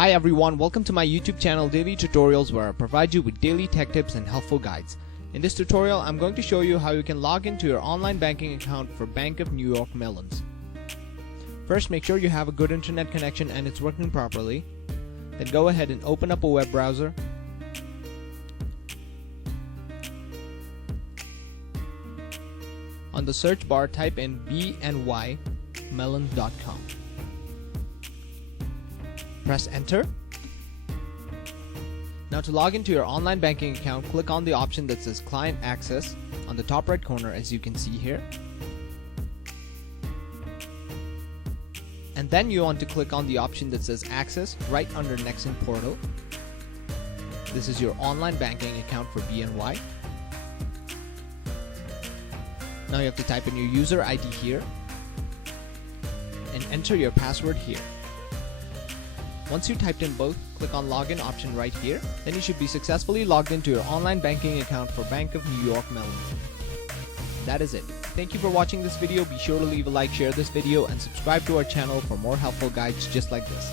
Hi everyone, welcome to my YouTube channel Daily Tutorials, where I provide you with daily tech tips and helpful guides. In this tutorial, I'm going to show you how you can log into your online banking account for Bank of New York Mellon's. First, make sure you have a good internet connection and it's working properly. Then go ahead and open up a web browser. On the search bar, type in bnymellon.com. Press enter. Now to log into your online banking account, click on the option that says Client Access on the top right corner, as you can see here. And then you want to click on the option that says Access right under NEXEN Portal. This is your online banking account for BNY. Now you have to type in your user ID here and enter your password here. Once you typed in both, click on Login option right here. Then you should be successfully logged into your online banking account for Bank of New York Mellon. That is it. Thank you for watching this video. Be sure to leave a like, share this video, and subscribe to our channel for more helpful guides just like this.